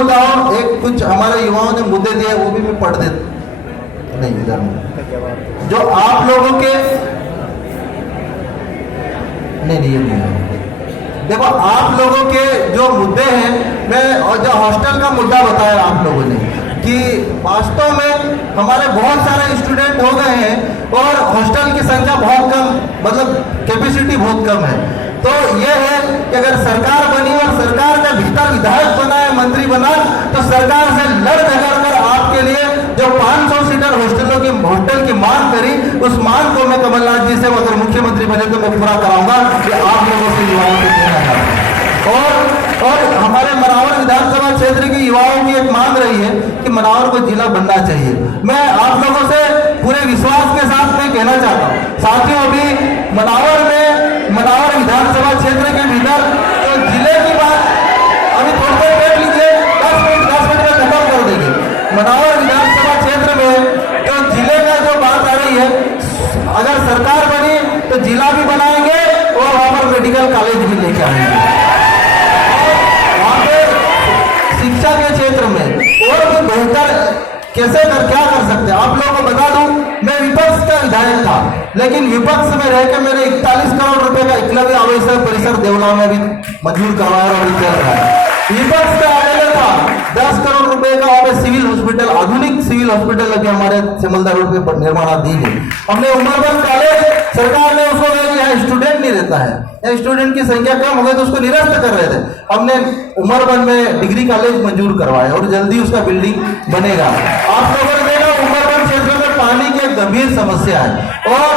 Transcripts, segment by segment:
बोलता हूँ, एक कुछ हमारे युवाओं ने मुद्दे दिए वो भी मैं पढ़ देता नहीं इधर में, जो आप लोगों के नहीं ये नहीं है। देखो आप लोगों के जो मुद्दे हैं, मैं और जो हॉस्टल का मुद्दा बताया आप लोगों ने कि वास्तव में हमारे बहुत सारे स्टूडेंट हो गए हैं और हॉस्टल की संख्या बहुत कम, मतलब कैपेसिटी बहुत कम है। तो ये है कि अगर सरकार बनी और सरकार के भीतर विधायक बना है, मंत्री बना, तो सरकार से लड़ झगड़ कर आपके लिए जो 500 सीटर हॉस्टल की मांग करी, उस मांग को मैं कमलनाथ जी से अगर मुख्यमंत्री बने तो मैं पूरा कराऊंगा कि आप लोगों से युवाओं से कहना है। और हमारे मनावर विधानसभा क्षेत्र के युवाओं की एक मांग रही है कि मनावर को जिला बनना चाहिए। मैं आप लोगों से पूरे विश्वास के साथ मैं कहना चाहता हूँ साथियों, अभी मनावर विधानसभा क्षेत्र के भीतर तो जिले की बात अभी थोड़ी देर देख लीजिए, 10 मिनट में खत्म कर देंगे। मनावर विधानसभा क्षेत्र में तो जिले का जो बात आ रही है, अगर सरकार बनी तो जिला भी बनाएंगे और वहां पर मेडिकल कॉलेज भी लेके आएंगे। शिक्षा के क्षेत्र में और भी बेहतर कैसे क्या कर सकते हैं आप लोगों को बता दूं, मैं विपक्ष का विधायक था, लेकिन विपक्ष में रहकर मैंने 41 करोड़ रुपए का एकलव्य आवासीय परिसर देवला में भी मंजूर करवाया और चल रहा है। विपक्ष का आवेदन था 10 करोड़ रुपए का और सिविल हॉस्पिटल, आधुनिक सिविल हॉस्पिटल अभी हमारे सिमलदा रोड पे निर्माणाधीन है। हमने उमरबंद कॉलेज सरकार ने उसको यहाँ स्टूडेंट नहीं रहता है, यहाँ स्टूडेंट की संख्या कम हो गई तो उसको निरस्त कर रहे थे। हमने उमरबंद में डिग्री कॉलेज मंजूर करवाया और जल्दी उसका बिल्डिंग बनेगा। आप लोगों ने देखा उमरबंद क्षेत्र में पानी की एक गंभीर समस्या है और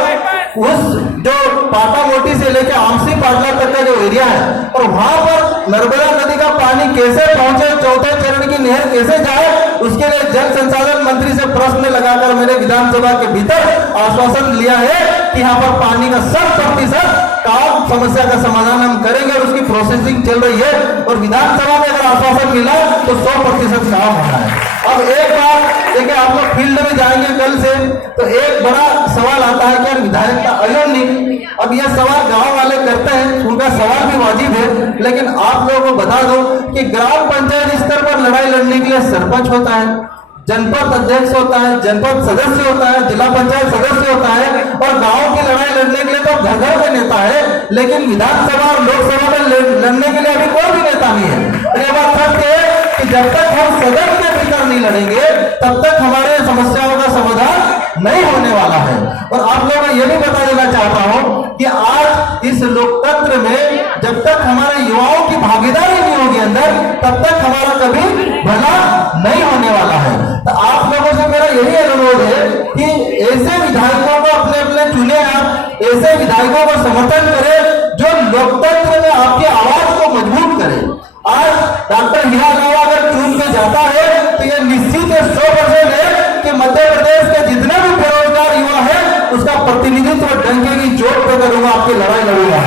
उस जो पाटा मोटी से लेकर आमसी पाटला तक का जो एरिया है और वहां पर नर्मदा नदी का पानी कैसे पहुंचे, चौथे चरण की नहर कैसे जाए, उसके लिए जल संसाधन मंत्री से प्रश्न लगाकर मैंने विधानसभा के भीतर आश्वासन लिया है कि यहाँ पर पानी का 100% काम समस्या का समाधान हम करेंगे और उसकी प्रोसेसिंग चल रही है और विधानसभा में अगर आश्वासन मिला तो 100% काम होना है। अब एक बात देखिए, आप लोग फील्ड में जाएंगे कल से तो एक बड़ा सवाल आता है कि विधायक का अयन नहीं। अब यह सवाल गांव वाले करते हैं, उनका सवाल भी वाजिब है, लेकिन आप लोगों को बता दो कि ग्राम पंचायत स्तर पर लड़ाई लड़ने के लिए सरपंच होता है, जनपद अध्यक्ष होता है, जनपद सदस्य होता है, जिला पंचायत सदस्य होता है और गांव की लड़ाई लड़ने के लिए तो घर घर में नेता है, लेकिन विधानसभा और लोकसभा में लड़ने के लिए अभी कोई भी नेता नहीं है। ये बात सत्य है कि जब तक हम सदन के भीतर नहीं लड़ेंगे तब तक हमारे समस्याओं का समाधान नहीं होने वाला है। और आप लोगों को यह भी बता देना चाहता हूं कि आज इस लोकतंत्र में जब तक हमारे युवाओं की भागीदारी नहीं होगी अंदर, तब तक हमारा कभी भला नहीं होने वाला है। तो आप लोगों से मेरा यही अनुरोध है कि ऐसे विधायकों को अपने अपने चुने, आप ऐसे विधायकों को समर्थन करें जो लोकतंत्र में आपकी आवाज को मजबूत करे। आज डॉक्टर हीरा लावा अगर चुन के जाता है तो यह निश्चित 100% है कि मध्य प्रदेश के जितने भी बेरोजगार युवा है उसका प्रतिनिधित्व डंके की चोट पे करूंगा, आपकी लड़ाई लड़ूंगा।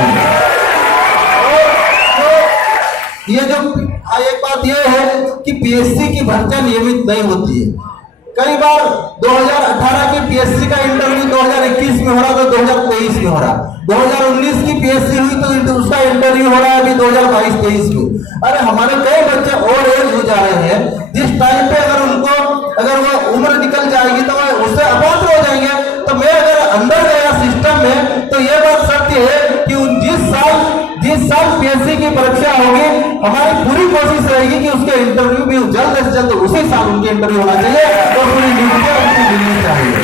ये जो एक बात यह है कि पीएससी की भर्तियां नियमित नहीं होती है। कई बार 2018 की पीएससी का इंटरव्यू 2021 में हो रहा था, 2023 में हो रहा, 2019 की पीएससी हुई तो उसका इंटरव्यू हो रहा है अभी 2022-23 में। अरे हमारे कई बच्चे और एज हो जा रहे हैं, जिस टाइम पे अगर वो उम्र निकल जाएगी तो वह उससे अपात्र हो जाएंगे। तो मैं अगर अंदर गया सिस्टम में तो यह बात सत्य है कि जिस साल पीएससी की परीक्षा होगी, हमारी पूरी कोशिश रहेगी कि उसके इंटरव्यू भी जल्द से जल्द उसी साल उनके इंटरव्यू होना चाहिए और पूरी नियुक्तियां उनको मिलनी चाहिए।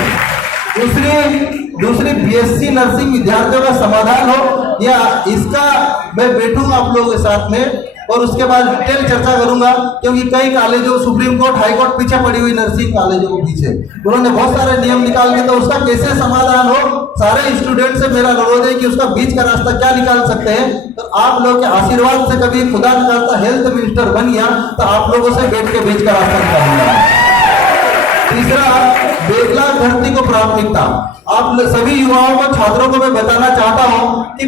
दूसरी बीएससी नर्सिंग विद्यार्थियों का समाधान हो, या इसका मैं बैठूंगा आप लोगों के साथ में और उसके बाद डिटेल चर्चा करूंगा, क्योंकि कई कॉलेजों, सुप्रीम कोर्ट, हाई कोर्ट पीछे पड़ी हुई नर्सिंग कॉलेजों के पीछे, उन्होंने बहुत सारे नियम निकाल के, तो उसका कैसे समाधान हो, सारे स्टूडेंट से मेरा अनुरोध है कि उसका बीच का रास्ता क्या निकाल सकते हैं। तो आप लोग के आशीर्वाद से कभी खुदा न खास्ता हेल्थ मिनिस्टर बन गया तो आप लोगों से बैठ के बीच का रास्ता निकालूंगा। तीसरा, बैकलॉग भर्ती को प्राथमिकता। आप सभी युवाओं को, छात्रों को मैं बताना चाहता हूं कि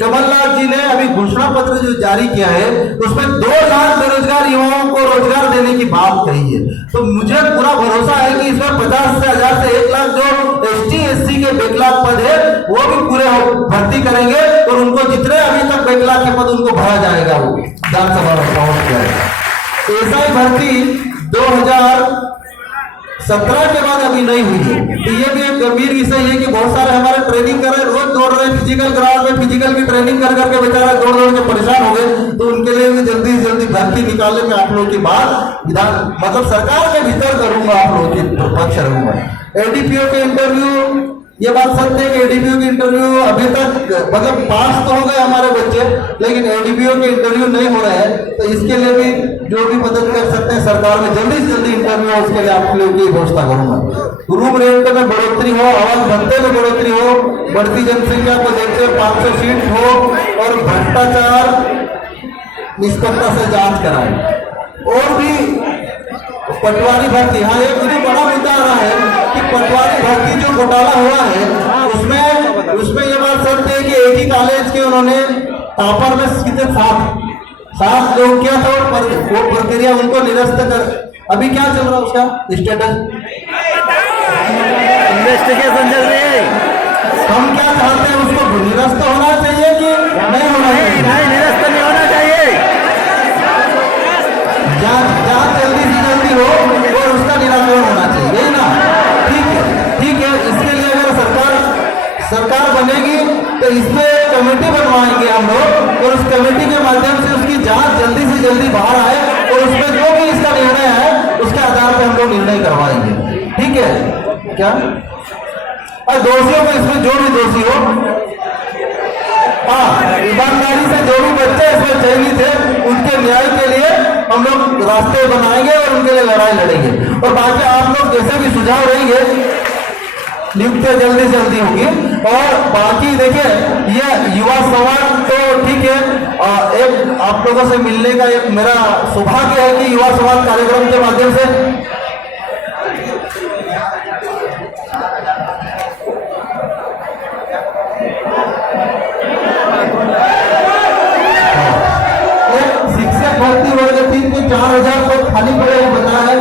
कमलनाथ जी ने अभी घोषणा पत्र जो जारी किया है उसमें 2 लाख बेरोजगार युवाओं को रोजगार देने की बात कही है। तो मुझे पूरा भरोसा है कि इसमें 50,000 से 1 लाख जो ST/SC के बैकलॉग पद है वो भी पूरे भर्ती करेंगे और उनको जितने अभी तक बैकलॉग के पद उनको भरा जाएगा, वो विधानसभा में पहुंच जाएगा। एसआई भर्ती 2017 के बाद अभी नहीं हुई है। तो ये भी एक गंभीर विषय है कि बहुत सारे हमारे ट्रेनिंग कर रहे, रोज दौड़ रहे फिजिकल ग्राउंड में, फिजिकल की ट्रेनिंग कर करके बेचारा दौड़ दौड़ के परेशान हो गए। तो उनके लिए भी जल्दी से जल्दी भर्ती निकालने में आप लोगों की बात विधान मतलब सरकार के भीतर करूंगा, आप लोगों की पक्ष रहूंगा। एडीपीओ के इंटरव्यू, ये बात सत्य है कि एडीपीओ के इंटरव्यू अभी तक मतलब पास तो हो गए हमारे बच्चे, लेकिन एडीपीओ के इंटरव्यू नहीं हो रहे हैं। तो इसके लिए भी जो भी मदद कर सकते हैं सरकार में जल्दी से जल्दी इंटरव्यू हो, उसके लिए आप लोगों की व्यवस्था करूंगा। रूम रेंट में बढ़ोतरी हो, आवास भत्ते में बढ़ोतरी हो, बढ़ती जनसंख्या को देखते हुए 500 सीट हो और भ्रष्टाचार निष्पक्षता से जांच कराए। और भी पटवारी भर्ती, हाँ एक मुझे बड़ा मुद्दा आ रहा है कि पटवारी भर्ती जो घोटाला हुआ है उसमें ये बात सत्य है कि एक ही कॉलेज के उन्होंने टॉपर में कितने 7 लोग किया था और वो प्रक्रिया उनको निरस्त कर, अभी क्या चल रहा है उसका स्टेटस, इन्वेस्टिगेशन चल रही है। हम क्या चाहते हैं उसको निरस्त होना चाहिए कि नहीं होना चाहिए? नहीं, निरस्त नहीं होना चाहिए। जांच जल्दी से जल्दी हो और उसका निराकरण होना चाहिए, यही ना? ठीक है। इसके लिए अगर सरकार बनेगी तो इसमें कमेटी बनवाएंगे हम लोग और उस कमेटी के माध्यम से उसकी जांच जल्दी से जल्दी बाहर आए और उसमें जो भी इसका निर्णय है उसके आधार पर हम लोग निर्णय करवाएंगे। ठीक है क्या? और दोषियों को इसमें जो भी दोषी हो, हाँ ईमानदारी से जो भी बच्चे इसमें चयनित थे उनके न्याय के लिए हम लोग रास्ते बनाएंगे और उनके लिए लड़ाई लड़ेंगे। और बाकी आप लोग जैसे भी सुझाव रहेंगे नियुक्तियां जल्दी से जल्दी होगी। और बाकी देखिए ये युवा समाज तो ठीक है, एक आप लोगों से मिलने का एक मेरा सौभाग्य है कि युवा समाज कार्यक्रम के माध्यम से भर्ती वर्ग 3 के 4000 पद खाली पड़े बताया है।